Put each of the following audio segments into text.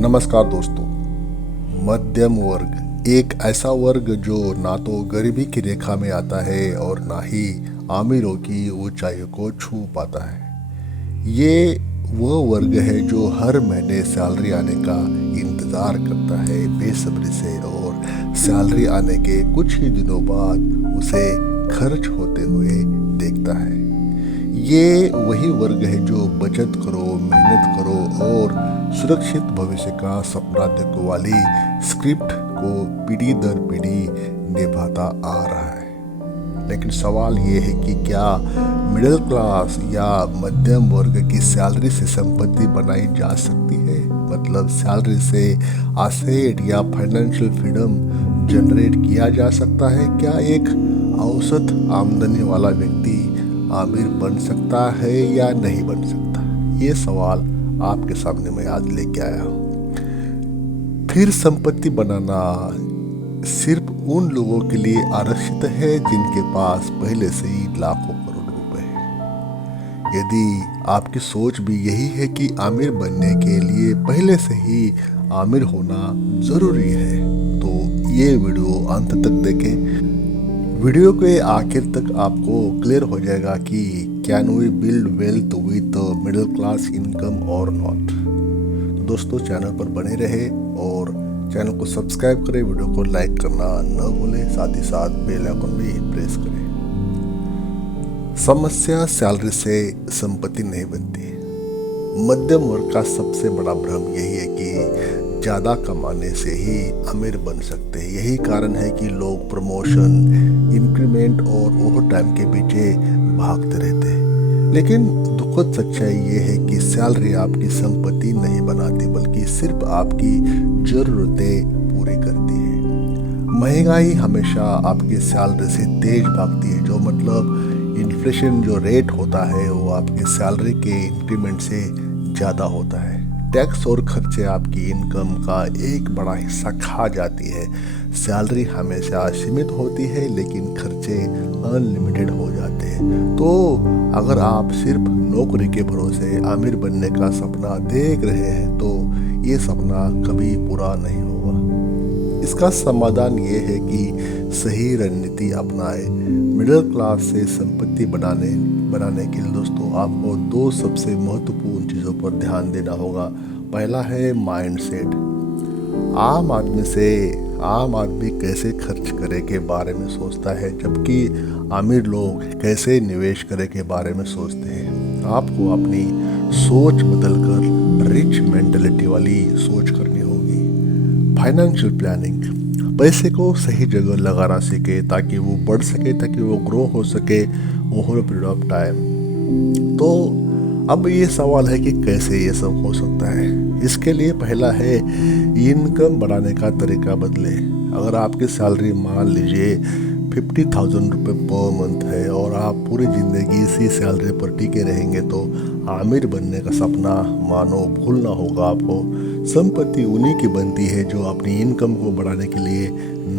नमस्कार दोस्तों। मध्यम वर्ग एक ऐसा वर्ग जो ना तो गरीबी की रेखा में आता है और ना ही अमीरों की ऊंचाइयों को छू पाता है। ये वह वर्ग है जो हर महीने सैलरी आने का इंतज़ार करता है बेसब्री से, और सैलरी आने के कुछ ही दिनों बाद उसे खर्च होते हुए देखता है। ये वही वर्ग है जो बचत करो, मेहनत करो और सुरक्षित भविष्य का सपना देखने वाली स्क्रिप्ट को पीढ़ी दर पीढ़ी निभाता आ रहा है। लेकिन सवाल ये है कि क्या मिडिल क्लास या मध्यम वर्ग की सैलरी से संपत्ति बनाई जा सकती है? मतलब सैलरी से एसेट या फाइनेंशियल फ्रीडम जनरेट किया जा सकता है? क्या एक औसत आमदनी वाला व्यक्ति आमिर बन सकता है या नहीं बन सकता? ये सवाल आपके सामने मैं आज लेके आया हूँ। फिर संपत्ति बनाना सिर्फ उन लोगों के लिए आरक्षित है जिनके पास पहले से ही लाखों करोड़ रुपए हैं। यदि आपकी सोच भी यही है कि आमिर बनने के लिए पहले से ही आमिर होना जरूरी है, तो ये वीडियो अंत तक देखें। वीडियो के आखिर तक आपको क्लियर हो जाएगा कि can we build wealth with middle class income or not. तो दोस्तों, चैनल पर बने रहे और चैनल को सब्सक्राइब करें, वीडियो को लाइक करना न भूलें, साथ ही साथ बेल आइकन भी प्रेस करें। समस्या सैलरी से संपत्ति नहीं बनती। मध्यम वर्ग का सबसे बड़ा भ्रम यही है कि ज़्यादा कमाने से ही अमीर बन सकते हैं। यही कारण है कि लोग प्रमोशन, इंक्रीमेंट और ओवर टाइम के पीछे भागते रहते हैं। लेकिन दुखद सच्चाई ये है कि सैलरी आपकी संपत्ति नहीं बनाती, बल्कि सिर्फ आपकी ज़रूरतें पूरी करती है। महंगाई हमेशा आपकी सैलरी से तेज भागती है, जो मतलब इन्फ्लेशन जो रेट होता है वो आपकी सैलरी के इंक्रीमेंट से ज़्यादा होता है। टैक्स और खर्चे आपकी इनकम का एक बड़ा हिस्सा खा जाती है। सैलरी हमेशा सीमित होती है, लेकिन खर्चे अनलिमिटेड हो जाते हैं। तो अगर आप सिर्फ नौकरी के भरोसे अमीर बनने का सपना देख रहे हैं, तो ये सपना कभी पूरा नहीं होगा। इसका समाधान ये है कि सही रणनीति अपनाएं। मिडिल क्लास से संपत्ति बनाने के लिए दोस्तों आपको दो सबसे महत्वपूर्ण चीज़ों पर ध्यान देना होगा। पहला है माइंडसेट। आम आदमी कैसे खर्च करे के बारे में सोचता है, जबकि अमीर लोग कैसे निवेश करे के बारे में सोचते हैं। आपको अपनी सोच बदलकर रिच मेंटेलिटी वाली सोच करनी होगी। फाइनेंशियल प्लानिंग, पैसे को सही जगह लगाना सीखे ताकि वो बढ़ सके, ताकि वो ग्रो हो सके ओवर पीरियड ऑफ टाइम। तो अब ये सवाल है कि कैसे ये सब हो सकता है। इसके लिए पहला है इनकम बढ़ाने का तरीका बदले। अगर आपकी सैलरी मान लीजिए 50,000 रुपये पर मंथ है और आप पूरी ज़िंदगी इसी सैलरी पर टिके रहेंगे, तो आमिर बनने का सपना मानो भूलना होगा आपको। संपत्ति उन्हीं की बनती है जो अपनी इनकम को बढ़ाने के लिए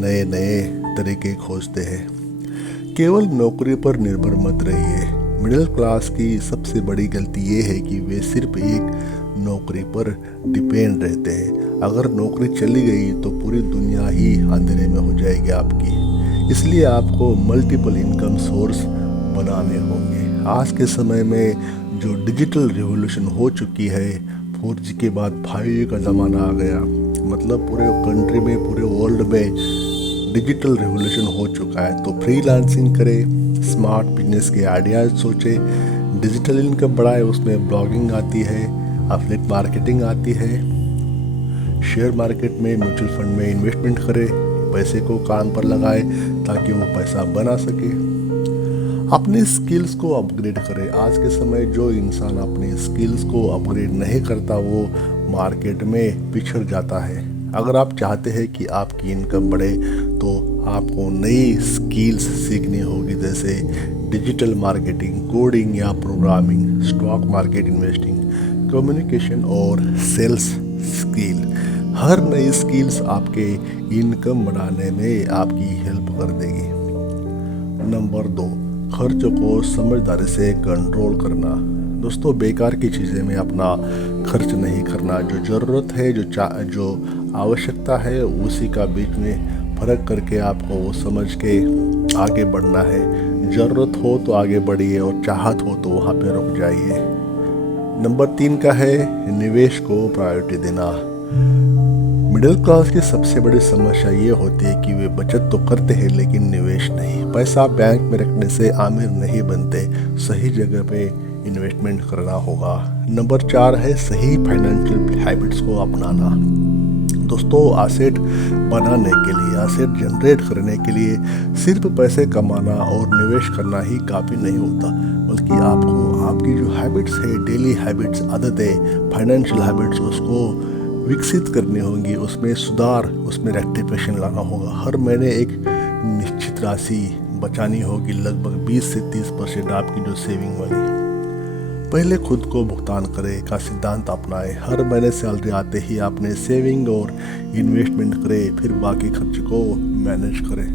नए नए तरीके खोजते हैं। केवल नौकरी पर निर्भर मत रहिए। मिडिल क्लास की सबसे बड़ी गलती ये है कि वे सिर्फ एक नौकरी पर डिपेंड रहते हैं। अगर नौकरी चली गई तो पूरी दुनिया ही अंधेरे में हो जाएगी आपकी। इसलिए आपको मल्टीपल इनकम सोर्स बनाने होंगे। आज के समय में जो डिजिटल रिवॉल्यूशन हो चुकी है, 4G के बाद 5G का ज़माना आ गया। मतलब पूरे कंट्री में, पूरे वर्ल्ड में डिजिटल रिवॉल्यूशन हो चुका है। तो फ्रीलांसिंग करें, स्मार्ट बिजनेस के आइडियाज़ सोचें, डिजिटल इनकम बढ़ाए। उसमें ब्लॉगिंग आती है, एफिलिएट मार्केटिंग आती है। शेयर मार्केट में, म्यूचुअल फंड में इन्वेस्टमेंट करें, पैसे को काम पर लगाए ताकि वो पैसा बना सके। अपनी स्किल्स को अपग्रेड करें। आज के समय जो इंसान अपनी स्किल्स को अपग्रेड नहीं करता, वो मार्केट में पिछड़ जाता है। अगर आप चाहते हैं कि आपकी इनकम बढ़े, तो आपको नई स्किल्स सीखनी होगी, जैसे डिजिटल मार्केटिंग, कोडिंग या programming, stock market investing, communication और सेल्स स्किल। हर नई स्किल्स आपके इनकम बढ़ाने में आपकी हेल्प कर देगी। नंबर 2, खर्चों को समझदारी से कंट्रोल करना। दोस्तों, बेकार की चीज़ें में अपना खर्च नहीं करना। जो ज़रूरत है, जो आवश्यकता है, उसी का बीच में फ़र्क करके आपको वो समझ के आगे बढ़ना है। ज़रूरत हो तो आगे बढ़िए और चाहत हो तो वहाँ पे रुक जाइए। नंबर 3 का है निवेश को प्रायोरिटी देना। मिडिल क्लास की सबसे बड़ी समस्या ये होती है कि वे बचत तो करते हैं लेकिन निवेश नहीं। पैसा बैंक में रखने से आमिर नहीं बनते, सही जगह पे इन्वेस्टमेंट करना होगा। नंबर 4 है सही फाइनेंशियल हैबिट्स को अपनाना। दोस्तों, एसेट बनाने के लिए, एसेट जनरेट करने के लिए सिर्फ पैसे कमाना और निवेश करना ही काफ़ी नहीं होता, बल्कि आपको आपकी जो हैबिट्स है, डेली हैबिट्स, आदतें, फाइनेंशियल हैबिट्स, उसको विकसित करनी होंगी, उसमें सुधार, उसमें रेक्टिफिकेशन लाना होगा। हर महीने एक निश्चित राशि बचानी होगी, लगभग 20 से 30% आपकी जो सेविंग वाली। पहले खुद को भुगतान करें का सिद्धांत अपनाएं। हर महीने सैलरी आते ही आपने सेविंग और इन्वेस्टमेंट करें, फिर बाकी खर्च को मैनेज करें।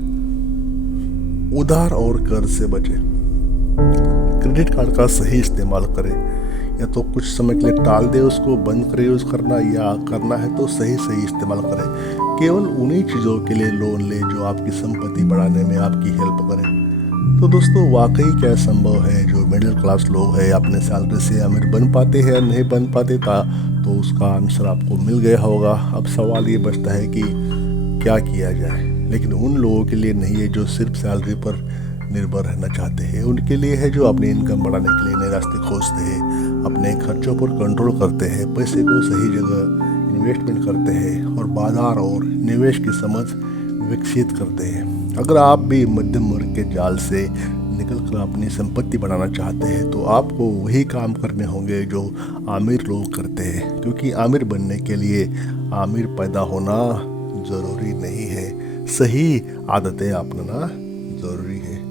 उधार और कर्ज से बचें। क्रेडिट कार्ड का सही इस्तेमाल करें, या तो कुछ समय के लिए टाल दे, उसको बंद करें यूज़ करना, या करना है तो सही इस्तेमाल करें। केवल उन्हीं चीज़ों के लिए लोन ले जो आपकी संपत्ति बढ़ाने में आपकी हेल्प करें। तो दोस्तों, वाकई क्या संभव है जो मिडिल क्लास लोग हैं अपने सैलरी से अमीर बन पाते हैं या नहीं बन पाते था? तो उसका आंसर आपको मिल गया होगा। अब सवाल ये बचता है कि क्या किया जाए। लेकिन उन लोगों के लिए नहीं है जो सिर्फ सैलरी पर निर्भर रहना चाहते हैं। उनके लिए है जो अपनी इनकम बढ़ाने के लिए नए रास्ते खोजते हैं, अपने खर्चों पर कंट्रोल करते हैं, पैसे को सही जगह इन्वेस्टमेंट करते हैं और बाजार और निवेश की समझ विकसित करते हैं। अगर आप भी मध्यम वर्ग के जाल से निकलकर अपनी संपत्ति बनाना चाहते हैं तो आपको वही काम करने होंगे जो आमिर लोग करते हैं, क्योंकि आमिर बनने के लिए आमिर पैदा होना ज़रूरी नहीं है, सही आदतें अपनाना ज़रूरी है।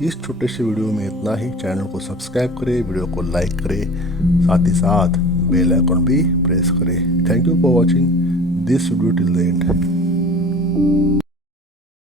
इस छोटे से वीडियो में इतना ही। चैनल को सब्सक्राइब करें, वीडियो को लाइक करें, साथ ही साथ बेल आइकन भी प्रेस करें। Thank you for watching this video till the end.